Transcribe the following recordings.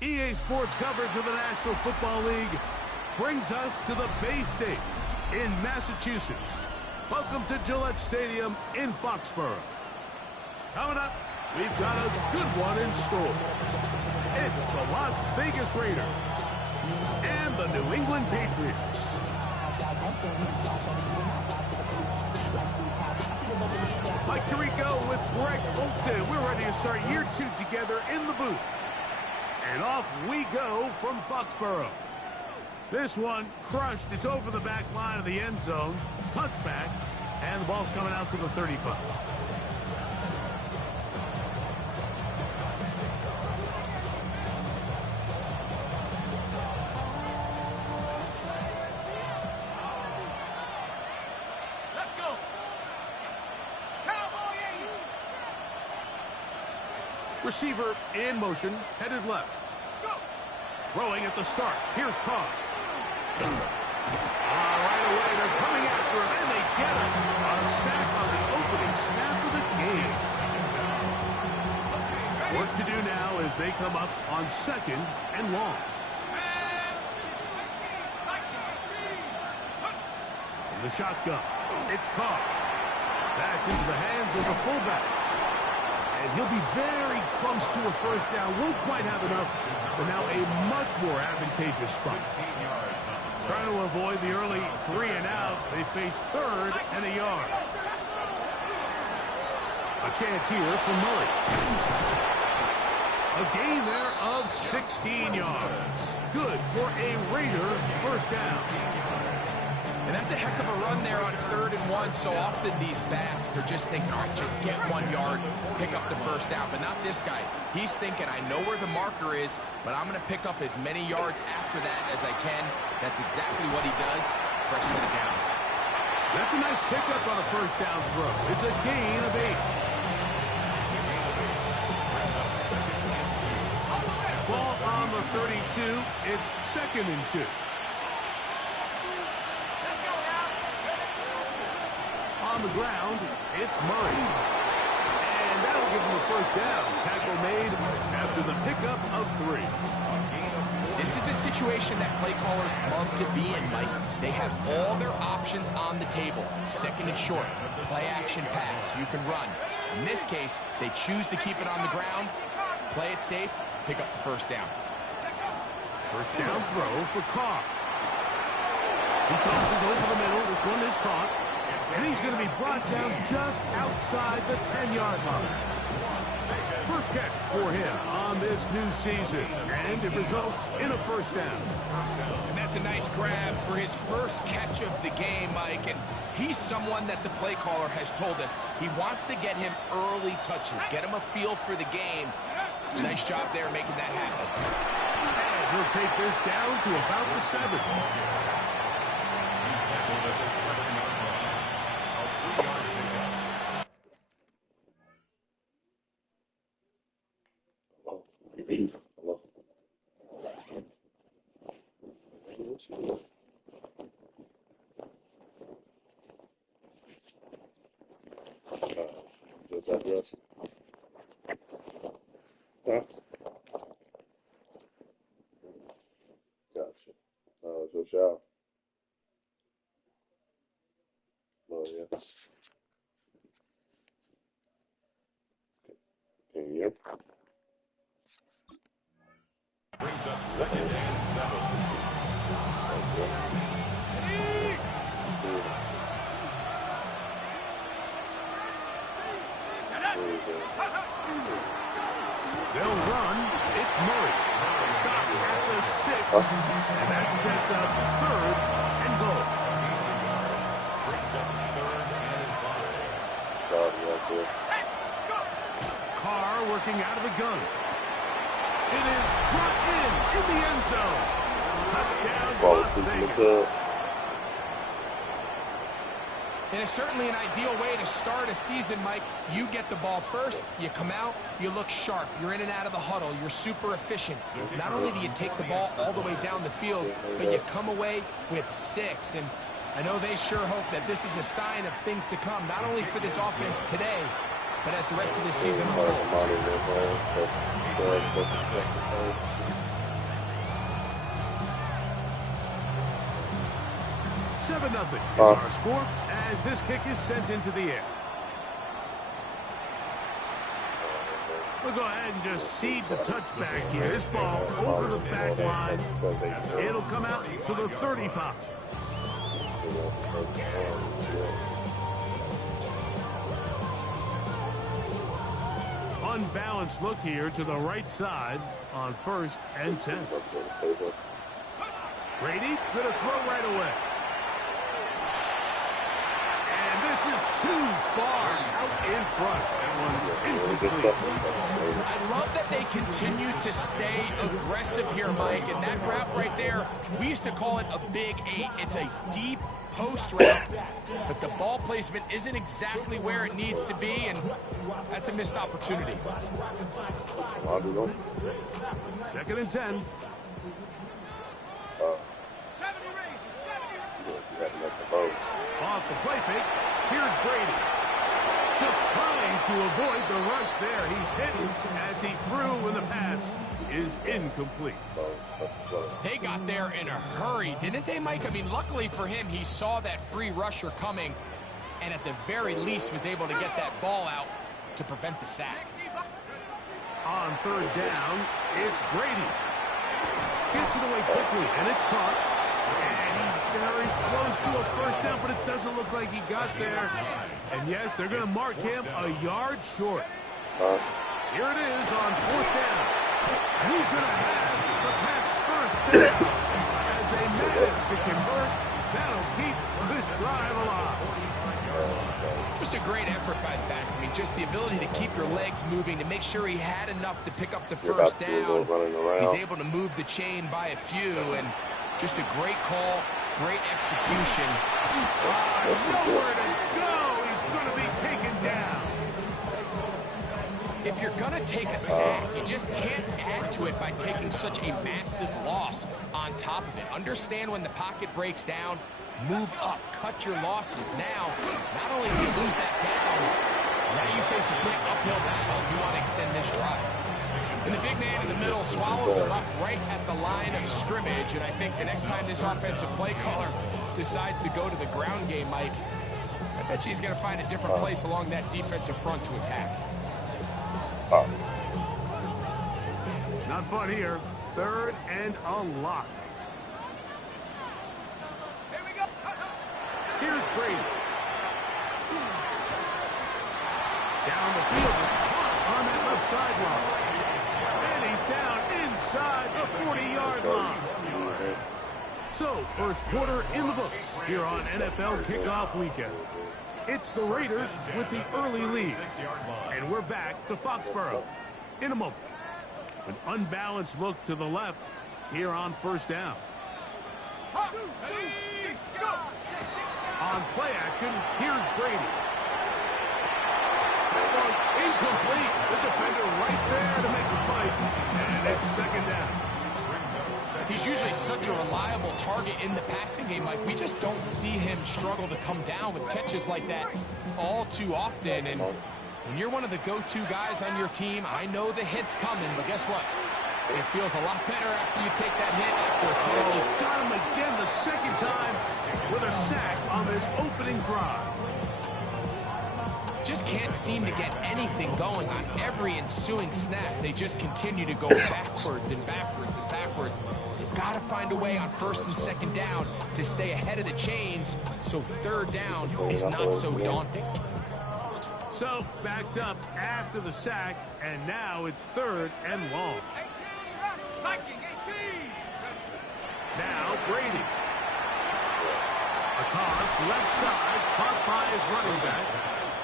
EA Sports coverage of the National Football League brings us to the Bay State in Massachusetts. Welcome to Gillette Stadium in Foxborough. Coming up, we've got a good one in store. It's the Las Vegas Raiders and the New England Patriots. Mike Tirico with Greg Olson. We're ready to start year 2 together in the booth. And off we go from Foxborough. This one crushed. It's over the back line of the end zone. Touchback. And the ball's coming out to the 35. Let's go. Cowboy 80. Receiver in motion, headed left. Throwing at the start. Here's Carr. Right away, they're coming after him, and they get him. A sack on the opening snap of the game. Work to do now as they come up on 2nd and long. From the shotgun, it's Carr. That's into the hands of the fullback. And he'll be very close to a first down. Won't quite have enough, but now a much more advantageous spot. Trying to avoid the early 3 and out. They face 3rd and a yard. A chance here for Murray. A gain there of 16 yards. Good for a Raider first down. And that's a heck of a run there on 3rd and 1. So often these backs, they're just thinking, all right, just get 1 yard, pick up the first down. But not this guy. He's thinking, I know where the marker is, but I'm going to pick up as many yards after that as I can. That's exactly what he does. Fresh set of downs. That's a nice pickup on a first down throw. It's a gain of 8. Ball on the 32. It's 2nd and 2. On the ground, it's Murray. And that'll give him a first down. Tackle made after the pickup of 3. This is a situation that play callers love to be in, Mike. They have all their options on the table. 2nd and short, play action pass, you can run. In this case, they choose to keep it on the ground, play it safe, pick up the first down. First down throw for Carr. He tosses over the middle. This one is caught. And he's going to be brought down just outside the 10-yard line. First catch for him on this new season. And it results in a first down. And that's a nice grab for his first catch of the game, Mike. And he's someone that the play caller has told us he wants to get him early touches, get him a feel for the game. Nice job there making that happen. And he'll take this down to about the 7. He's tackled at the 7-yard line. 3 yards pickup. Just address. Huh? Gotcha. Just out. Oh, yeah. Can you? Brings up 2nd and 7. They'll run. It's Murray. Stop at the 6. And that sets up 3rd and goal. Brings up 3rd and 5. Sorry about this. Carr working out of the gun. It is brought in the end zone. Touchdown, Ball Las is in the Vegas. tub. And it's certainly an ideal way to start a season, Mike. You get the ball first, you come out, you look sharp, you're in and out of the huddle, you're super efficient. Not only do you take the ball all the way down the field, but you come away with 6. And I know they sure hope that this is a sign of things to come, not only for this offense today, but as the rest of this season unfolds. 7-0 is our score as this kick is sent into the air. We'll go ahead and just seed the touchback here. This ball over the back line. It'll come out to the 35. Unbalanced look here to the right side on 1st and 10. Brady gonna throw right away. This is too far out in front. That one's incomplete. I love that they continue to stay aggressive here, Mike. And that route right there, we used to call it a big 8. It's a deep post route, but the ball placement isn't exactly where it needs to be, and that's a missed opportunity. 2nd and 10. Off the play fake, here's Brady. Just trying to avoid the rush there. He's hidden as he threw when the pass is incomplete. They got there in a hurry, didn't they, Mike? I mean, luckily for him, he saw that free rusher coming and at the very least was able to get that ball out to prevent the sack. On 3rd down, it's Brady. Gets it away quickly, and it's caught. And he's very close to a 1st down, but it doesn't look like he got there. And yes, they're going to mark him a yard short. Here it is on 4th down. And he's going to have the Pats' 1st down. As they manage to convert, that'll keep this drive alive. Just a great effort by the back. I mean, just the ability to keep your legs moving, to make sure he had enough to pick up the 1st down. He's able to move the chain by a few, and just a great call, great execution. Nowhere to go. He's going to be taken down. If you're going to take a sack, you just can't add to it by taking such a massive loss on top of it. Understand when the pocket breaks down, move up, cut your losses. Now, not only do you lose that down, now you face a big uphill battle if you want to extend this drive. And the big man in the middle swallows him up right at the line of scrimmage. And I think the next time this offensive play caller decides to go to the ground game, Mike, I bet she's going to find a different place along that defensive front to attack. Not fun here. 3rd and a lot. Here we go. Here's Brady. Down the field, it's caught on that left sideline. And he's down inside the 40-yard line. So, 1st quarter in the books here on NFL Kickoff Weekend. It's the Raiders with the early lead. And we're back to Foxborough in a moment. An unbalanced look to the left here on 1st down. On play action, here's Brady. Incomplete. The defender right there to make the fight. And it's 2nd down. He's usually such a reliable target in the passing game, Mike. We just don't see him struggle to come down with catches like that all too often. And when you're one of the go-to guys on your team, I know the hit's coming, but guess what? It feels a lot better after you take that hit after a catch. Oh, got him again the 2nd time with a sack on this opening drive. Just can't seem to get anything going on every ensuing snap. They just continue to go backwards and backwards and backwards. They've got to find a way on 1st and 2nd down to stay ahead of the chains so 3rd down is not so daunting. So, backed up after the sack, and now it's 3rd and long. Now, Brady. A toss, left side, caught by his running back.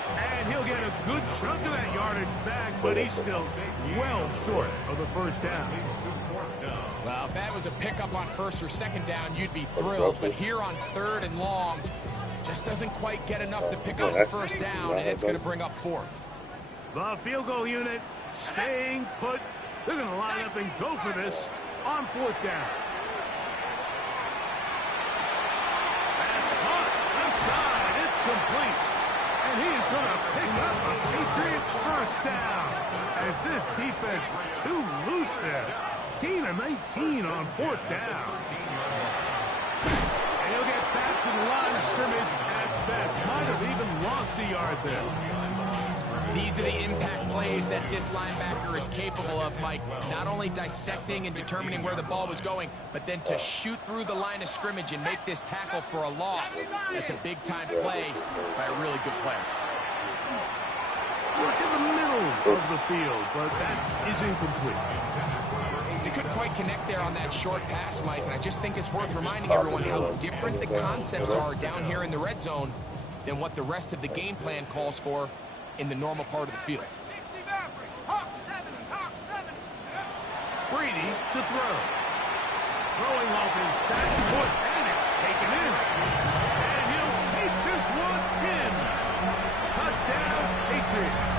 And he'll get a good chunk of that yardage back, but he's still well short of the 1st down. Well, if that was a pickup on 1st or 2nd down, you'd be thrilled. But here on 3rd and long, Just doesn't quite get enough to pick up the first down, and it's going to bring up fourth. The field goal unit staying put. They're going to line up and go for this on fourth down. That's caught. Left side. It's complete. And he's going to pick up a Patriots first down. As this defense too loose there. Gain of 19 on fourth down. And he'll get back to the line of scrimmage at best. Might have even lost a yard there. These are the impact plays that this linebacker is capable of, Mike. Not only dissecting and determining where the ball was going, but then to shoot through the line of scrimmage and make this tackle for a loss. That's a big-time play by a really good player. Look in the middle of the field, but that is incomplete. They couldn't quite connect there on that short pass, Mike, and I just think it's worth reminding everyone how different the concepts are down here in the red zone than what the rest of the game plan calls for in the normal part of the field. Brady to throw. Throwing off his back foot, and it's taken in. And he'll take this one in. Touchdown, Patriots.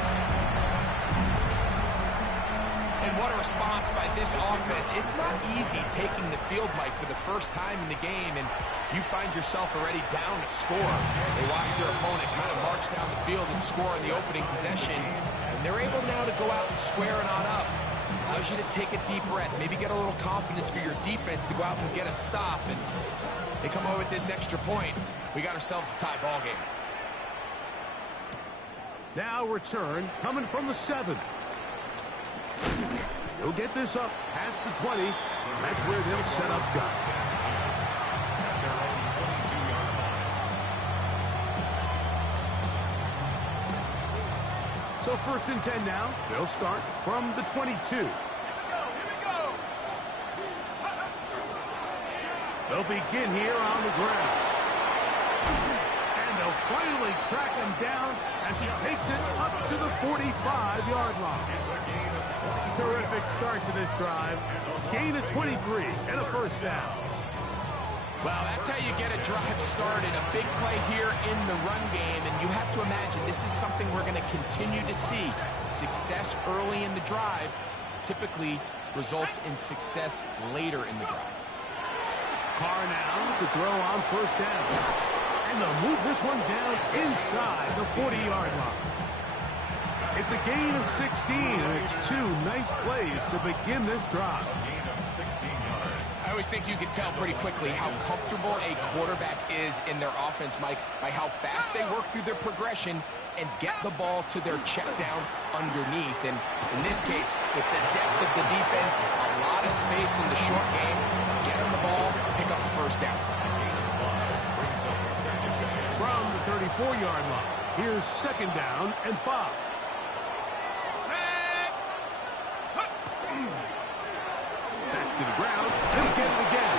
And what a response by this offense. It's not easy taking the field, Mike, for the first time in the game, and you find yourself already down a score. They watch their opponent kind of march down the field and score on the opening possession, and they're able now to go out and square it on up. Allows you to take a deep breath, maybe get a little confidence for your defense to go out and get a stop, and they come over with this extra point. We got ourselves a tie ball game. Now return coming from the 7. He'll get this up past the 20. That's where they'll set up shop. So 1st and 10 now. They'll start from the 22. They'll begin here on the ground. And they'll finally track him down as he takes it up to the 45-yard line. Terrific start to this drive. Gain of 23 and a first down. Well, that's how you get a drive started. A big play here in the run game, and you have to imagine this is something we're going to continue to see. Success early in the drive typically results in success later in the drive. Carr now to throw on first down. And they'll move this one down inside the 40-yard line. It's a gain of 16, and it's 2 nice plays to begin this drive. I always think you can tell pretty quickly how comfortable a quarterback is in their offense, Mike, by how fast they work through their progression and get the ball to their check down underneath. And in this case, with the depth of the defense, a lot of space in the short game, get them the ball, pick up the first down. From the 34-yard line, here's 2nd down and 5. Back to the ground. He'll get it again.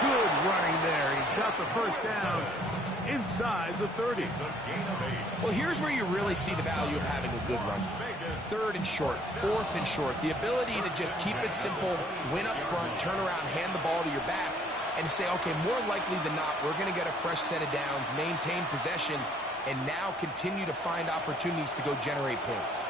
Good running there. He's got the first down inside the 30. Well, here's where you really see the value of having a good run. 3rd and short, 4th and short. The ability to just keep it simple, win up front, turn around, hand the ball to your back, and say, okay, more likely than not, we're going to get a fresh set of downs, maintain possession, and now continue to find opportunities to go generate points.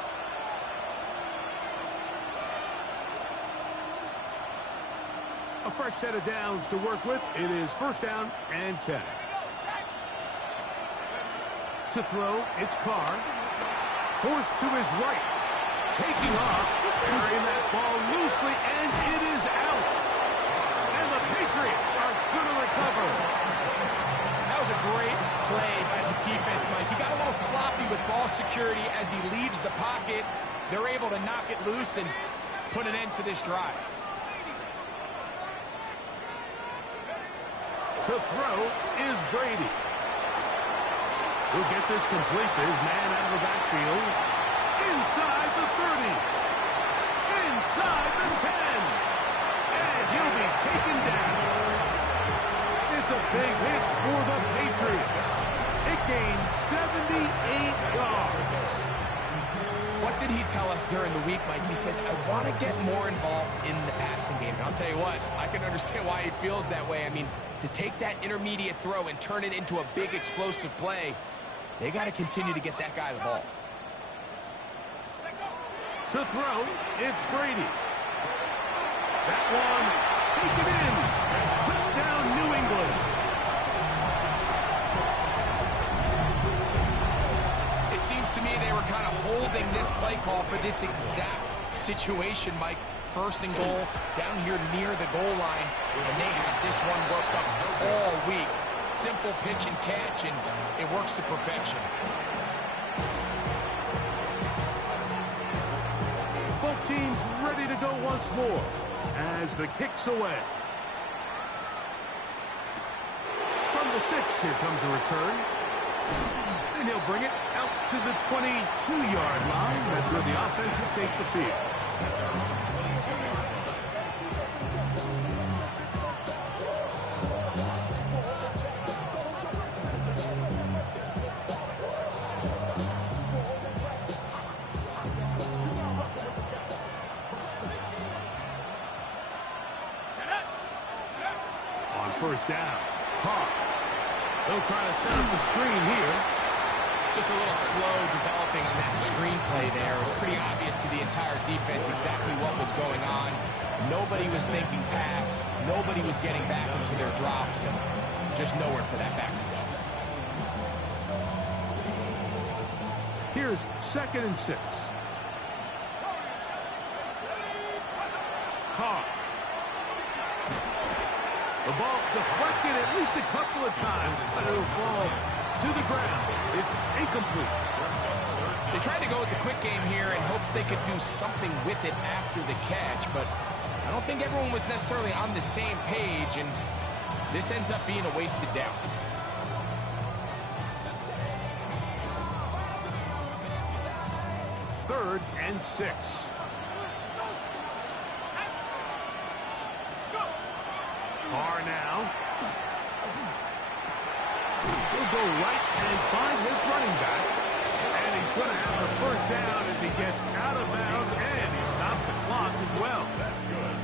A fresh set of downs to work with. It is 1st down and 10. To throw, it's Carr. Forced to his right. Taking off, carrying that ball loosely, and it is out. And the Patriots are going to recover. That was a great play by the defense, Mike. He got a little sloppy with ball security as he leaves the pocket. They're able to knock it loose and put an end to this drive. To throw is Brady. He'll get this complete to his man out of the backfield. Inside the 30. Inside the 10. And he'll be taken down. It's a big hit for the Patriots. It gains 78 yards. What did he tell us during the week, Mike? He says, I want to get more involved in the passing game. And I'll tell you what, I can understand why he feels that way. I mean, to take that intermediate throw and turn it into a big explosive play, they got to continue to get that guy the ball. To throw, it's Brady. That one, taken in. Touchdown, New England. It seems to me they were kind of holding this play call for this exact situation, Mike. First and goal, down here near the goal line, and they have this one worked up all week. Simple pitch and catch, and it works to perfection. Both teams ready to go once more as the kick's away. From the 6, here comes a return. And he'll bring it out to the 22-yard line. That's where the offense will take the field. On first down, Carr. They'll try to set up the screen here. Just a little slow developing on that screenplay there. It was pretty obvious to the entire defense exactly what was going on. Nobody was thinking pass. Nobody was getting back into their drops, and just nowhere for that back to go. Here's 2nd and 6. Carr. The ball deflected at least a couple of times, but it'll fall to the ground. It's incomplete. They tried to go with the quick game here in hopes they could do something with it after the catch, but I don't think everyone was necessarily on the same page, and this ends up being a wasted down. Third and 6. Carr now. He'll go right and find his running back. And he's going to have the first down as he gets out of bounds, and he stopped the clock as well. That's good.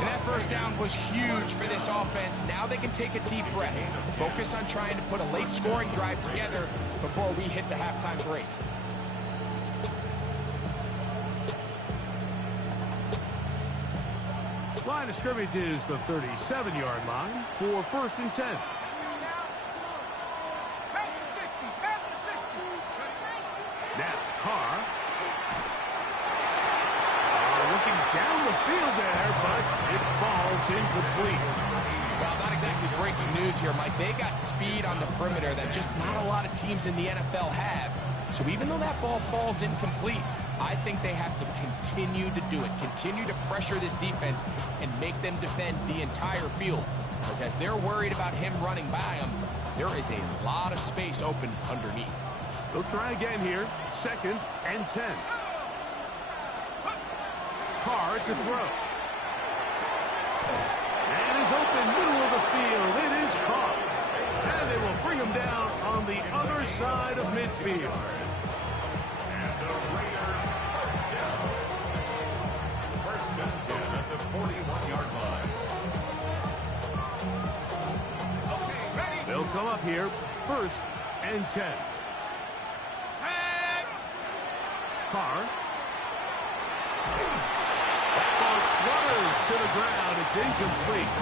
And that first down was huge for this offense. Now they can take a deep breath. Focus on trying to put a late scoring drive together before we hit the halftime break. Line of scrimmage is the 37-yard line for 1st and 10. Now, Carr. Looking down the field there, but it falls incomplete. Well, not exactly breaking news here, Mike. They got speed on the perimeter that just not a lot of teams in the NFL have. So even though that ball falls incomplete, I think they have to continue to do it. Continue to pressure this defense and make them defend the entire field. Because as they're worried about him running by them, there is a lot of space open underneath. They'll try again here. 2nd and 10. Carr to throw. And is open middle of the field. It is caught. And they will bring him down on the other side of midfield. And the Raiders first down. 1st and 10 at the 41-yard line. Okay, ready. They'll come up here. 1st and 10. Carr. That ball flutters to the ground. It's incomplete.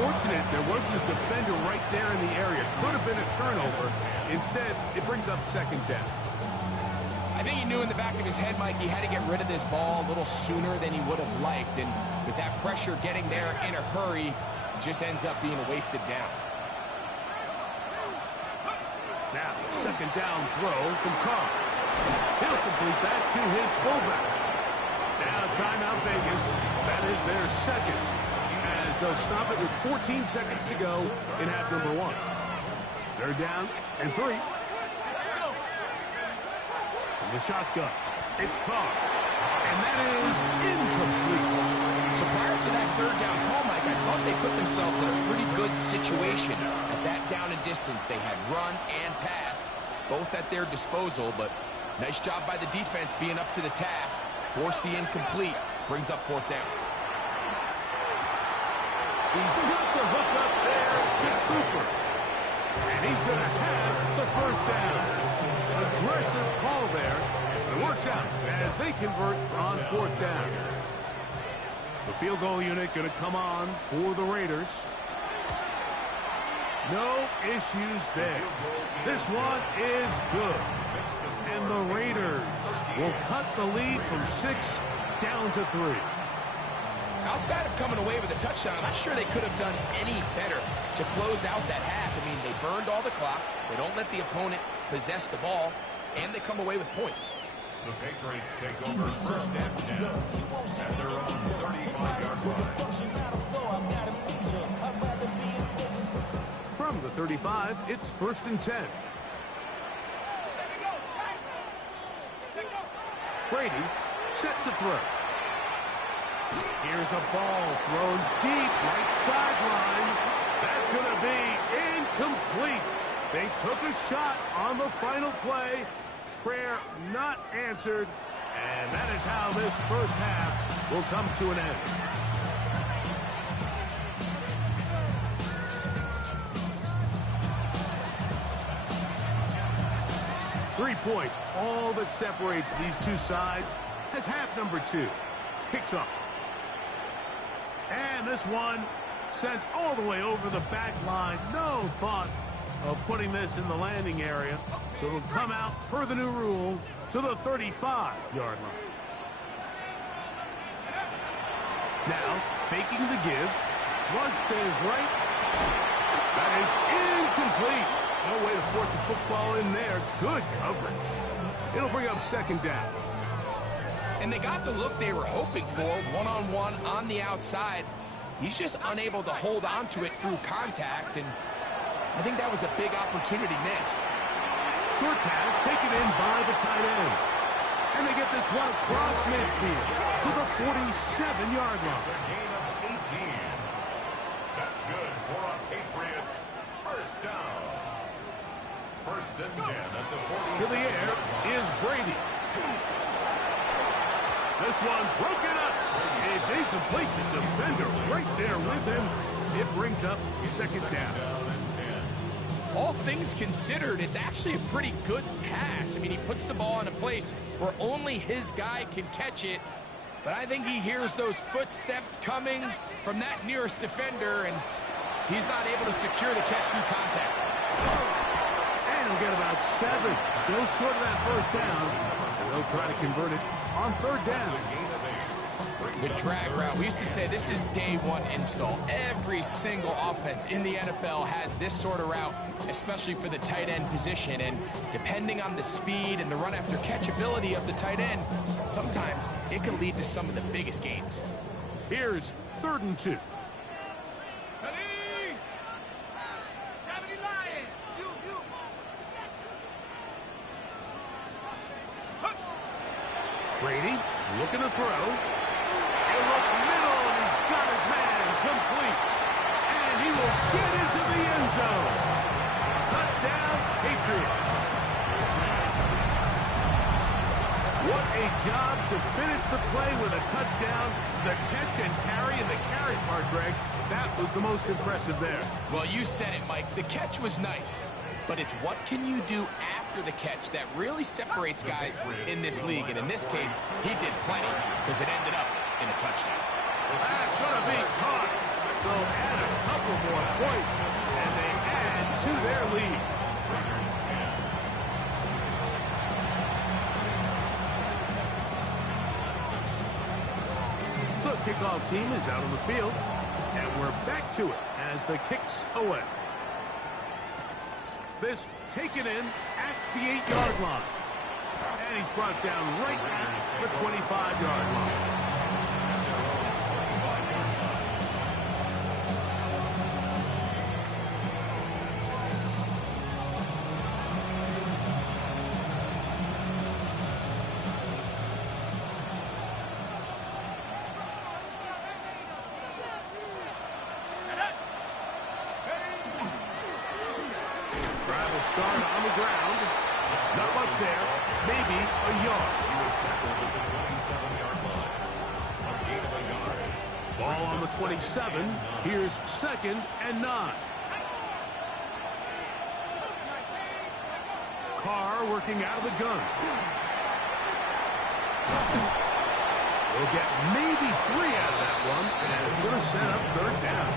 Fortunate there wasn't a defender right there in the area. Could have been a turnover. Instead, it brings up 2nd down. I think he knew in the back of his head, Mike, he had to get rid of this ball a little sooner than he would have liked. And with that pressure getting there in a hurry, it just ends up being a wasted down. Now, 2nd down throw from Carr. He'll complete that to his fullback. Now, timeout Vegas. That is their 2nd. As they'll stop it with 14 seconds to go in half number 1. They're down and 3. From the shotgun, it's Carr. And that is incomplete. So prior to that 3rd down call, Mike, I thought they put themselves in a pretty good situation. At that down and distance, they had run and pass, both at their disposal, but nice job by the defense being up to the task. Force the incomplete. Brings up 4th down. He's got the hook up there to And he's going to have the first down. Aggressive call there. It works out as they convert on fourth down. The field goal unit going to come on for the Raiders. No issues there. This one is good. And the Raiders will cut the lead from 6 down to 3. Outside of coming away with a touchdown, I'm not sure they could have done any better to close out that half. I mean, they burned all the clock. They don't let the opponent possess the ball, and they come away with points. The Patriots take over first and 10 at their own 35-yard line. From the 35, it's first and 10. Brady set to throw. Here's a ball thrown deep right sideline. That's going to be incomplete. They took a shot on the final play. Prayer not answered. And that is how this first half will come to an end. Three points, all that separates these two sides, as half number 2 kicks off. And this one sent all the way over the back line. No thought of putting this in the landing area. So it'll come out, per the new rule, to the 35-yard line. Now, faking the give. Flush to his right. That is incomplete. No way to force the football in there. Good coverage. It'll bring up second down. And they got the look they were hoping for, one-on-one on the outside. He's just unable to hold on to it through contact, and I think that was a big opportunity missed. Short pass taken in by the tight end. And they get this one across midfield to the 47-yard line. It's a gain of 18. That's good for a Patriots first down. First and 10 at the 47. To the air is Brady. This one broken up. It's incomplete. The defender right there with him. It brings up second down. All things considered, it's actually a pretty good pass. I mean, he puts the ball in a place where only his guy can catch it. But I think he hears those footsteps coming from that nearest defender, and he's not able to secure the catch through contact. And he'll get about 7. Still short of that first down. And they'll try to convert it on third down. The drag route. We used to say this is day one install. Every single offense in the NFL has this sort of route, especially for the tight end position. And depending on the speed and the run after catch ability of the tight end, sometimes it can lead to some of the biggest gains. Here's third and 2. Brady looking to throw. He'll look middle, and he's got his man complete. And he will get into the end zone. Touchdown, Patriots. What a job to finish the play with a touchdown. The catch and carry, and the carry part, Greg, that was the most impressive there. Well, you said it, Mike. The catch was nice, but it's what can you do after the catch that really separates guys in this league. And in this case, he did plenty because it ended up in a touchdown. That's going to be caught. So add a couple more points, and they add to their lead. The kickoff team is out on the field, and we're back to it as the kick's away. This taken in at the 8-yard line. And he's brought down right at the 25-yard line. Start on the ground. Not much there. Maybe a yard. He was tackled at the 27-yard line. A gain of a yard. Ball on the 27. Here's second and 9. Carr working out of the gun. We'll get maybe 3 out of that one, and it's going to set up third down.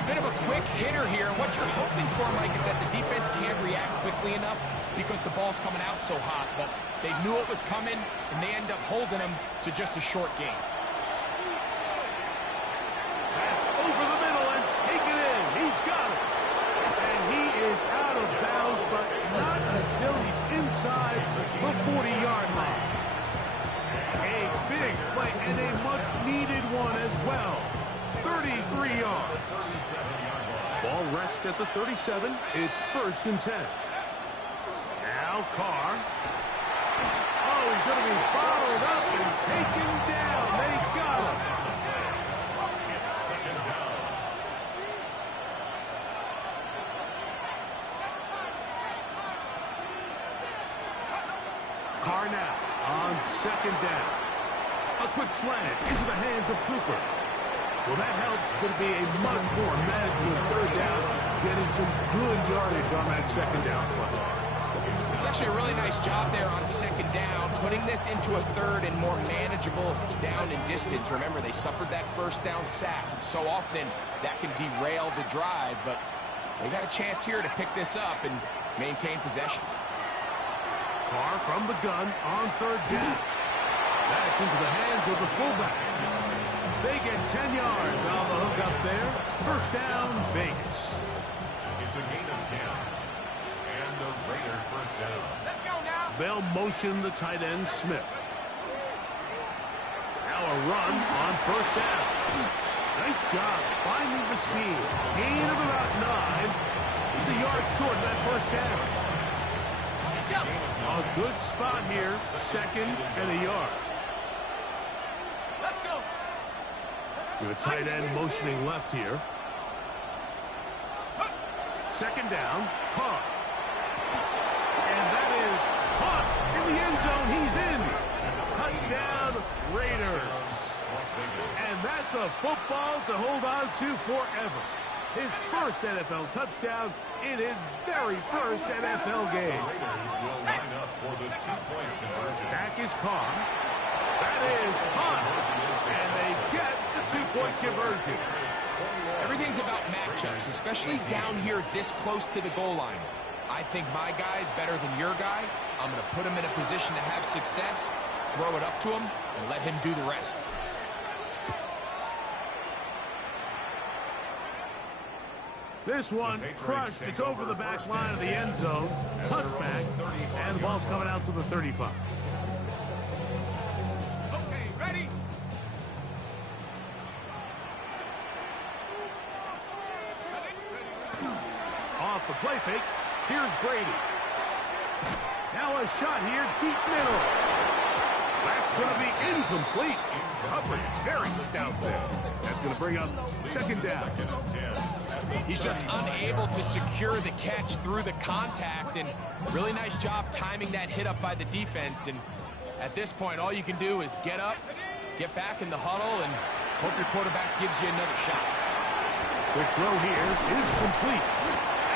A bit of a quick hitter here. What you're hoping for, Mike, is that the defense can't react quickly enough because the ball's coming out so hot. But they knew it was coming, and they end up holding them to just a short gain. That's over the middle and taken in. He's got it. And he is out of bounds, but not until he's inside the 40-yard line. A big play and a much-needed one as well. 33 yards. Ball rests at the 37. It's 1st and 10. Now Carr. Oh, he's going to be followed up and taken down. They got him. It's 2nd down. Carr now on 2nd down. A quick slant into the hands of Cooper. Well, that helps. It's going to be a much more manageable 3rd down, getting some good yardage on that 2nd down play. It's actually a really nice job there on 2nd down, putting this into a 3rd and more manageable down and distance. Remember, they suffered that 1st down sack. So often that can derail the drive, but they got a chance here to pick this up and maintain possession. Carr from the gun on 3rd down. That's into the hands of the fullback. They get 10 yards on the hook up there. 1st down, Vegas. It's a gain of 10. And the Raider 1st down. Let's go now. They'll motion the tight end, Smith. Now a run on 1st down. Nice job finding the seams. Gain of about 9. He's a yard short of that 1st down. A good spot here. 2nd and a yard. Let's go. The tight end motioning left here. 2nd down, Carr. And that is caught in the end zone. He's in. Touchdown, Raiders. And that's a football to hold on to forever. His 1st NFL touchdown in his very 1st NFL game. Raiders will line up for the 2-point conversion. Back is Carr. That is caught. And they get the 2-point conversion. Everything's about matchups, especially down here this close to the goal line. I think my guy's better than your guy. I'm going to put him in a position to have success, throw it up to him, and let him do the rest. This one crushed. It's over the back line of the end zone. Touchback. And the ball's coming out to the 35. Okay, ready? Off the play fake. Here's Brady. Now a shot here, deep middle. That's going to be incomplete. Coverage very stout there. That's going to bring up 2nd down. He's just unable to secure the catch through the contact, and really nice job timing that hit up by the defense. And at this point, all you can do is get up, get back in the huddle, and hope your quarterback gives you another shot. The throw here is complete.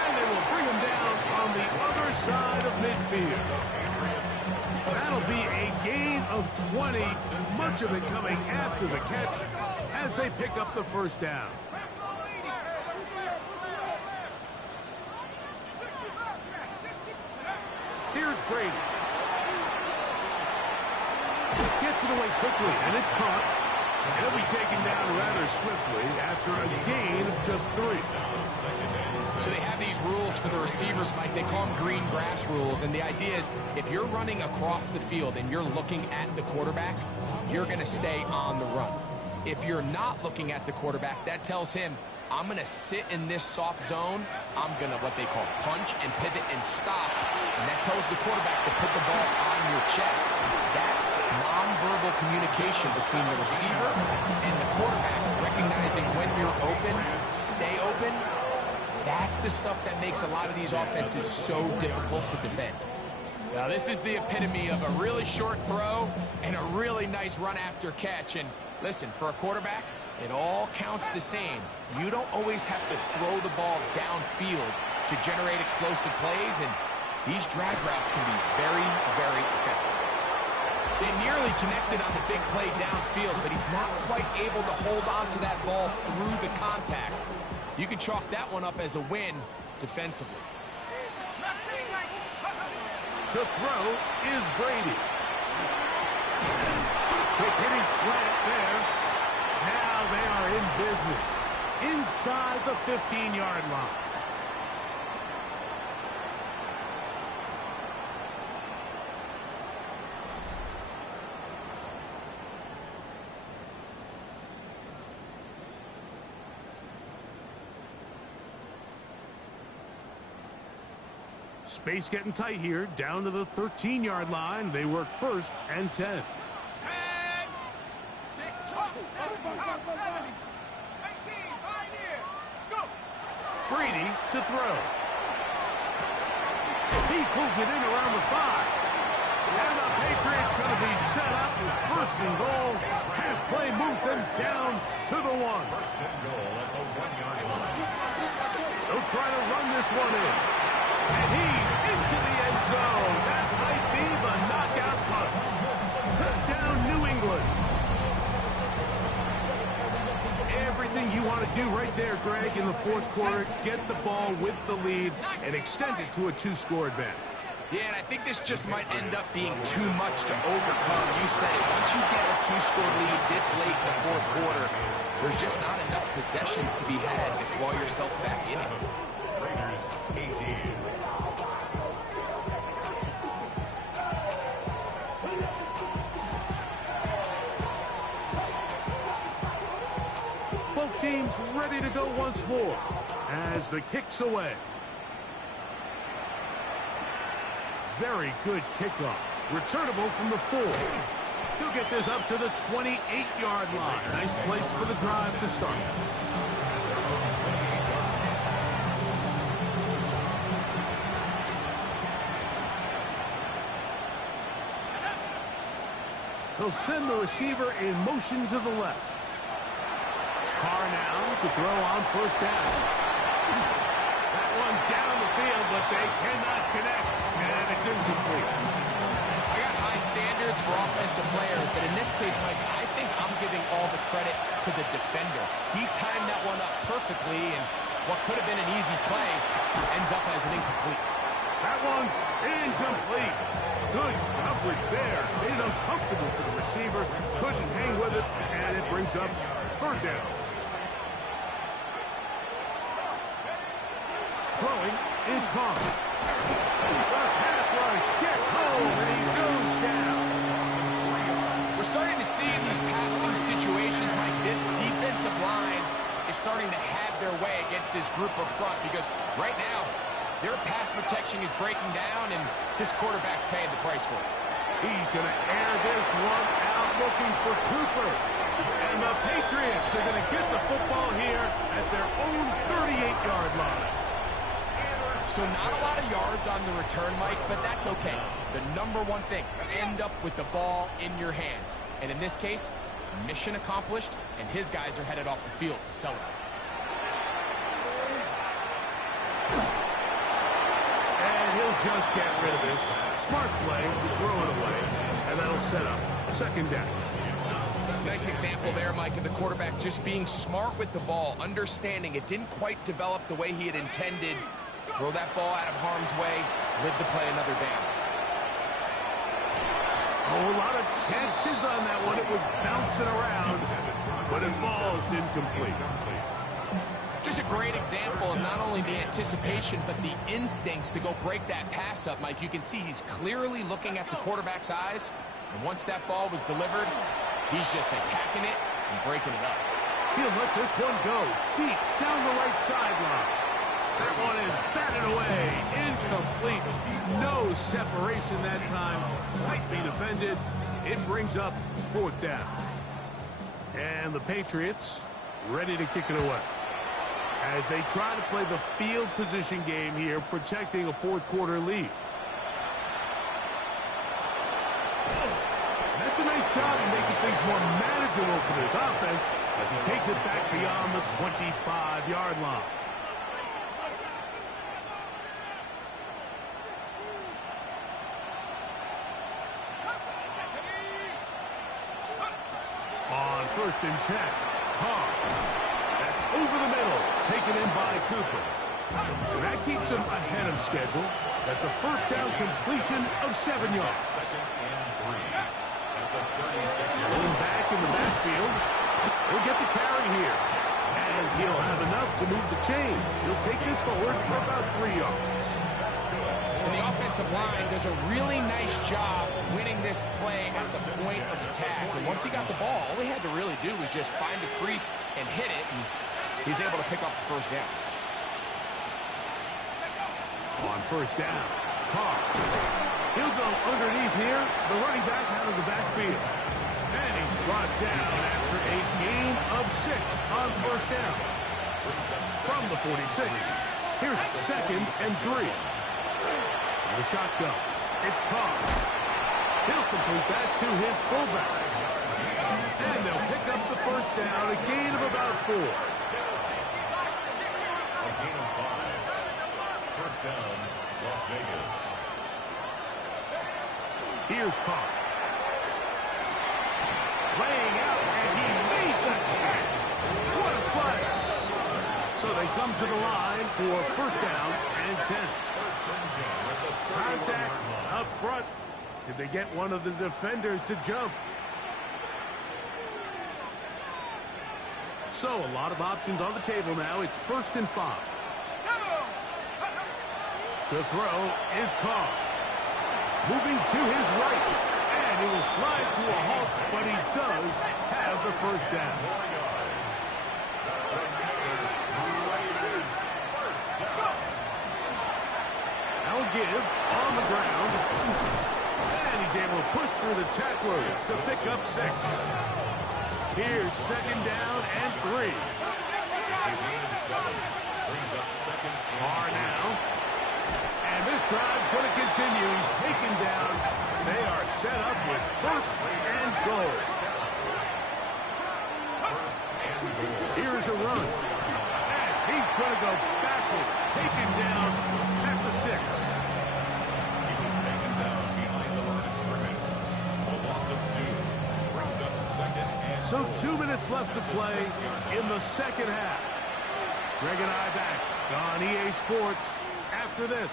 And they will bring him down on the other side of midfield. That'll be a gain of 20, much of it coming after the catch as they pick up the 1st down. Here's Brady. Gets it away quickly, and it's caught. He'll be taken down rather swiftly after a gain of just 3. So they have these rules for the receivers, Mike. They call them green grass rules. And the idea is if you're running across the field and you're looking at the quarterback, you're going to stay on the run. If you're not looking at the quarterback, that tells him, I'm going to sit in this soft zone. I'm going to what they call punch and pivot and stop. And that tells the quarterback to put the ball on your chest. That nonverbal communication between the receiver and the quarterback, recognizing when you're open, stay open, that's the stuff that makes a lot of these offenses so difficult to defend. Now, this is the epitome of a really short throw and a really nice run after catch. And listen, for a quarterback, it all counts the same. You don't always have to throw the ball downfield to generate explosive plays, and these drag routes can be very, very effective. They nearly connected on the big play downfield, but he's not quite able to hold on to that ball through the contact. You can chalk that one up as a win defensively. To throw is Brady. Quick hitting slant there. Now they are in business inside the 15-yard line. Space getting tight here, down to the 13-yard line. They work first and 10. 10, 6, 7, 18, right here. Scoop. Brady to throw. He pulls it in around the 5. And the Patriots going to be set up with first and goal. His play moves them down to the 1. First and goal at the 1-yard line. They'll try to run this one in. And he's into the end zone. That might be the knockout punch. Touchdown, New England. Everything you want to do right there, Greg, in the fourth quarter. Get the ball with the lead and extend it to a 2-score advantage. Yeah, and I think this just might end up being too much to overcome. You said it. Once you get a 2-score lead this late in the fourth quarter, there's just not enough possessions to be had to claw yourself back in it. Raiders 18. Both teams ready to go once more as the kick's away. Very good kickoff. Returnable from the 4. He'll get this up to the 28-yard line. Nice place for the drive to start. He'll send the receiver in motion to the left. Carr now to throw on first down. That one down the field, but they cannot connect, and it's incomplete. I got high standards for offensive players, but in this case, Mike, I think I'm giving all the credit to the defender. He timed that one up perfectly, and what could have been an easy play ends up as an incomplete. That one's incomplete. Good coverage there. Made it uncomfortable for the receiver. Couldn't hang with it, and it brings up third down. Throwing is Carr. The pass rush gets home, and he goes down. We're starting to see in these passing situations, Mike, this defensive line is starting to have their way against this group up front because right now, their pass protection is breaking down, and this quarterback's paying the price for it. He's going to air this one out looking for Cooper. And the Patriots are going to get the football here at their own 38-yard line. So not a lot of yards on the return, Mike, but that's okay. The number one thing, end up with the ball in your hands. And in this case, mission accomplished, and his guys are headed off the field to celebrate. And he'll just get rid of this. Smart play to throw it away, and that'll set up second down. Nice example there, Mike, of the quarterback just being smart with the ball, understanding it didn't quite develop the way he had intended. Throw that ball out of harm's way, live to play another down. Oh, a lot of chances on that one. It was bouncing around, but it falls incomplete. Just a great example of not only the anticipation, but the instincts to go break that pass up, Mike. You can see he's clearly looking at the quarterback's eyes, and once that ball was delivered, he's just attacking it and breaking it up. He'll let this one go deep down the right sideline. That one is batted away. Incomplete. No separation that time. Tightly defended. It brings up fourth down. And the Patriots ready to kick it away as they try to play the field position game here, protecting a fourth quarter lead. That's a nice job of making things more manageable for this offense as he takes it back beyond the 25-yard line. first and 10. Carr. That's over the middle. Taken in by Cooper. And that keeps him ahead of schedule. That's a first down completion of 7 yards. Second and 3 at the 36-yard Going line. back in the backfield. He'll get the carry here. And he'll have enough to move the chains. He'll take this forward for about 3 yards. And the offensive line does a really nice job winning this play at the point of attack. And once he got the ball, all he had to really do was just find a crease and hit it, and he's able to pick up the first down. On first down, Carr. He'll go underneath here. The running back out of the backfield. And he's brought down after a gain of 6 on first down. From the 46. Here's second and 3. The shotgun. It's Carr. He'll complete that to his fullback. And they'll pick up the first down, a gain of about 4. A gain of 5. First down, Las Vegas. Here's Carr. Laying out, and he made the catch. What a play. So they come to the line for first down and 10. First and 10 at the 31-yard Contact line. up front. Did they get one of the defenders to jump? So a lot of options on the table now. It's first and 5. To throw is Carr. Moving to his right. And he will slide to a halt, but he does have the first down. 4 yards. That's another Raiders first down. Now give on the ground. And he's able to push through the tacklers to pick up 6. Here's second down and 3. It's a gain of 7. Brings up second and Carr now. And this drive's going to continue. He's taken down. They are set up with first and goal. first and goal. Here's a run. And he's going to go backward. Taken down at the 6. He was taken down behind the line of scrimmage. A loss of 2. Brings up second and So goal. 2 minutes left to play in the second half. Greg and I back on EA Sports after this.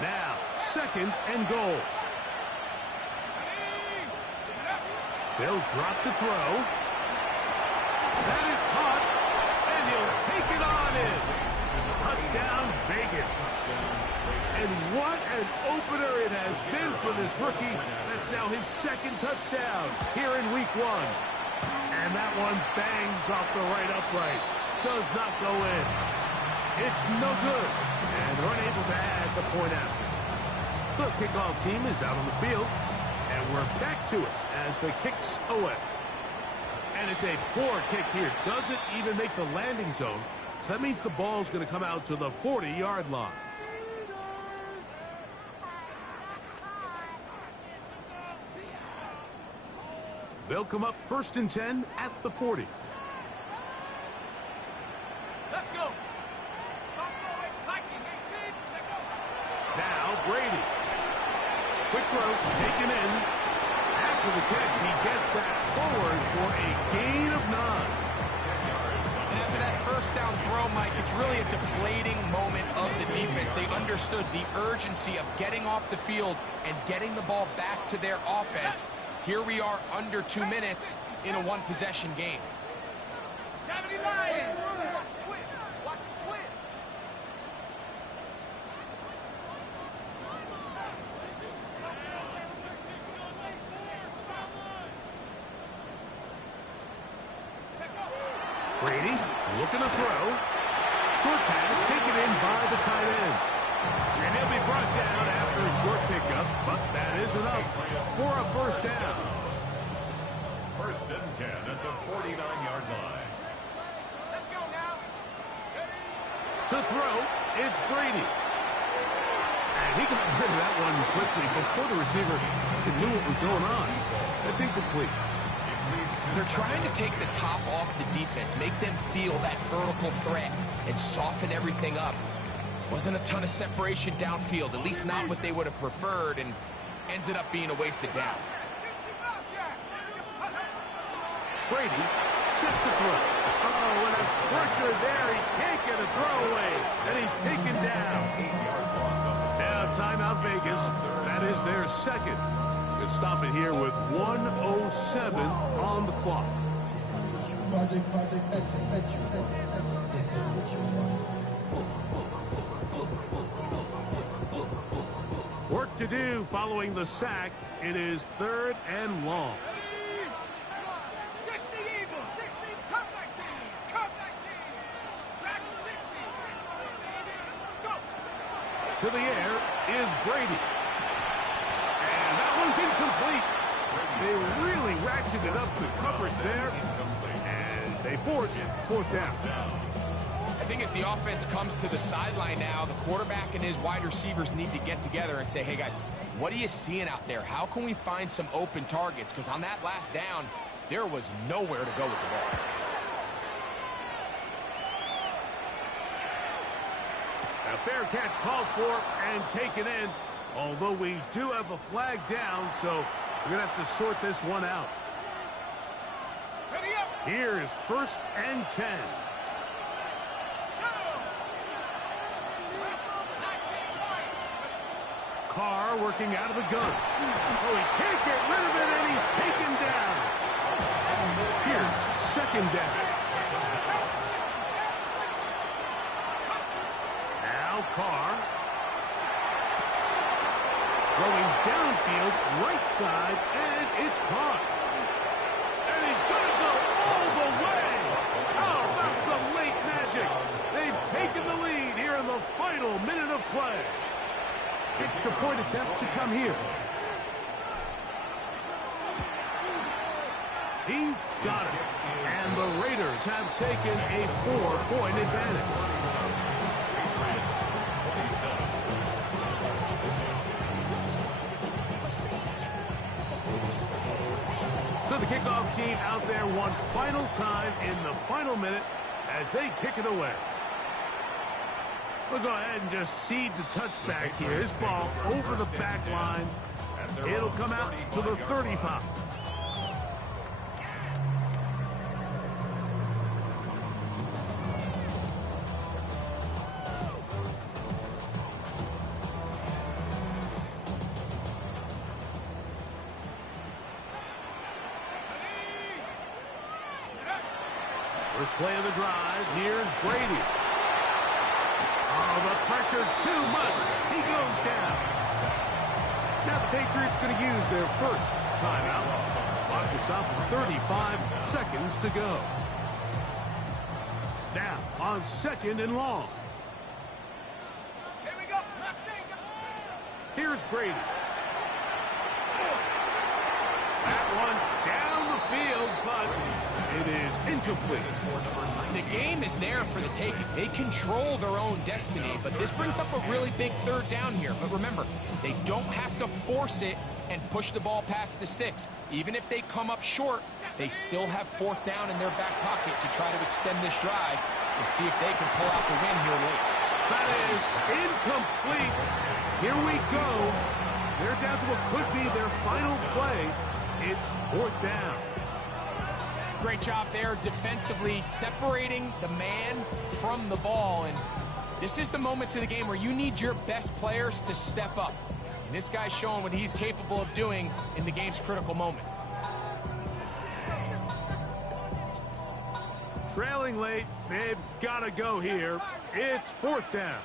Now, second and goal. They'll drop to throw. That is caught, and he'll take it on in. Touchdown, Vegas. And what an opener it has been for this rookie. That's now his second touchdown here in week 1. And that one bangs off the right upright. Does not go in. It's no good. And they're unable to add the point after. The kickoff team is out on the field. And we're back to it as the kick's away. And it's a poor kick here. Doesn't even make the landing zone. So that means the ball's going to come out to the 40-yard line. They'll come up first and 10 at the 40. Let's go. Now Brady. Quick throw, taken in. After the catch, he gets that forward for a gain of 9. And after that first down throw, Mike, it's really a deflating moment of the defense. They understood the urgency of getting off the field and getting the ball back to their offense. Here we are under 2 minutes in a one-possession game. 70 Lions. Watch the twist. Brady looking to throw. Short pass taken in by the tight end. And he'll be brought down after a short pickup, but that is enough for a first down. First and 10 at the 49-yard line. Let's go now. To throw, it's Brady. And he got rid of that one quickly before the receiver knew what was going on. That's incomplete. They're trying to take the top off the defense, make them feel that vertical threat, and soften everything up. Wasn't a ton of separation downfield, at least not what they would have preferred, and ends it up being a wasted down. Brady sets the throw. Oh, and a pressure there. He can't get a throwaway, and he's taken down. Now, timeout Vegas. That is their second. To stop it here with 1:07 on the clock. Work to do following the sack. It is 3rd and long. 60 Eagles, 60, come 19, come 19. Dragon 60. Go. To the air is Brady. And that one's incomplete. They really ratcheted up the coverage there. And they force 4th down. I think as the offense comes to the sideline now, the quarterback and his wide receivers need to get together and say, hey, guys, what are you seeing out there? How can we find some open targets? Because on that last down, there was nowhere to go with the ball. A fair catch called for and taken in, although we do have a flag down, so we're going to have to sort this one out. Ready up. Here is 1st and 10. Carr working out of the gun. Oh, he can't get rid of it, and he's taken down. Here's 2nd down. Now Carr. Throwing downfield, right side, and it's caught. And he's going to go all the way. How about some late magic? They've taken the lead here in the final minute of play. Extra point attempt to come here. He's got it. And the Raiders have taken a 4-point advantage. So the kickoff team out there one final time in the final minute as they kick it away. We'll go ahead and just cede the touchback here. This ball over the back line. It'll come out to the 35. First play of the drive. Here's Brady. Oh, the pressure too much. He goes down. Now the Patriots going to use their first timeout. Clock to stop with 35 seconds to go. Now on 2nd and long. Here we go. Mustang. Here's Brady. That one down the field, but it is incomplete. The game is there for the taking. They control their own destiny, but this brings up a really big 3rd down here. But remember, they don't have to force it and push the ball past the sticks. Even if they come up short, they still have 4th down in their back pocket to try to extend this drive and see if they can pull out the win here late. That is incomplete. Here we go. They're down to what could be their final play. It's 4th down. Great job there defensively, separating the man from the ball. And this is the moments of the game where you need your best players to step up. And this guy's showing what he's capable of doing in the game's critical moment. Trailing late, they've got to go here. It's 4th down.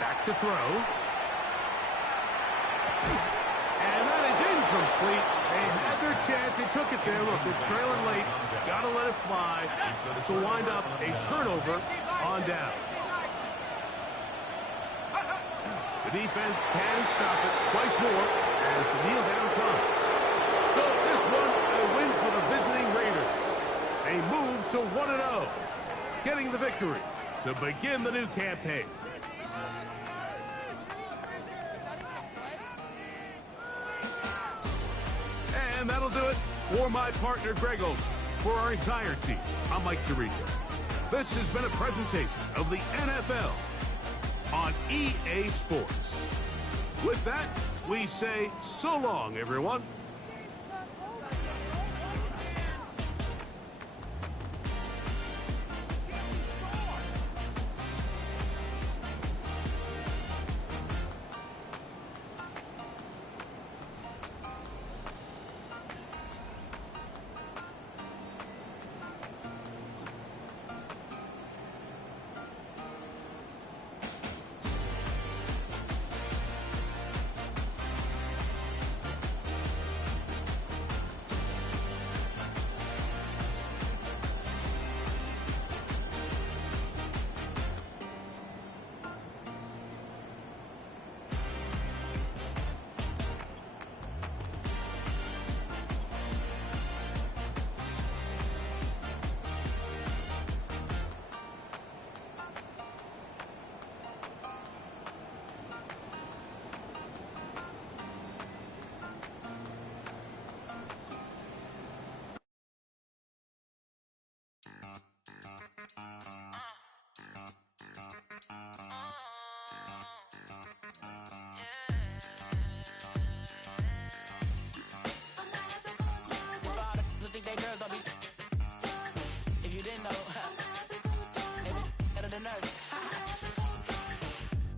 Back to throw. And that is incomplete. They had their chance. They took it there. Look, they're trailing late. Got to let it fly. This will wind up a turnover on down. The defense can stop it twice more as the kneel down comes. So this one, a win for the visiting Raiders. They move to 1-0, getting the victory to begin the new campaign. And that'll do it for my partner, Greg Olson. For our entire team, I'm Mike Tirico. This has been a presentation of the NFL on EA Sports. With that, we say so long, everyone. If you didn't know, they be better than us.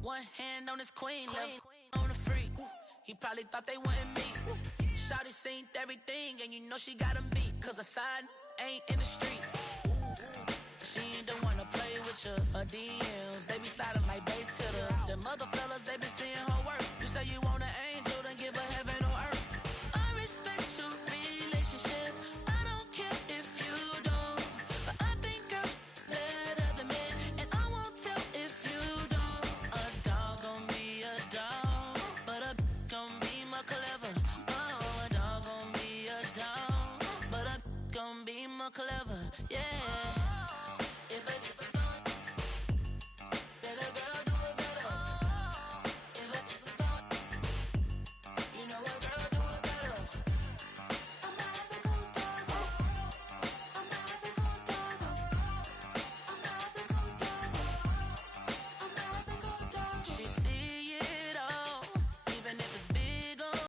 One hand on his queen, left on the freak. He probably thought they wanted me. Shawty seen everything, and you know she got him beat. Cause a side ain't in the streets. She ain't the one to play with you. Her DMs, they be sliding like bass hitters. Them other fellas, they be seeing her work. You say you want an angel, then give her heaven on earth. I respect your relationship. I don't care if you don't. But I think I'm better than men. And I won't tell if you don't. A dog gon' be a dog, but a gon' be more clever. Oh, a dog gon' be a dog, but a gon' be more clever. Yeah.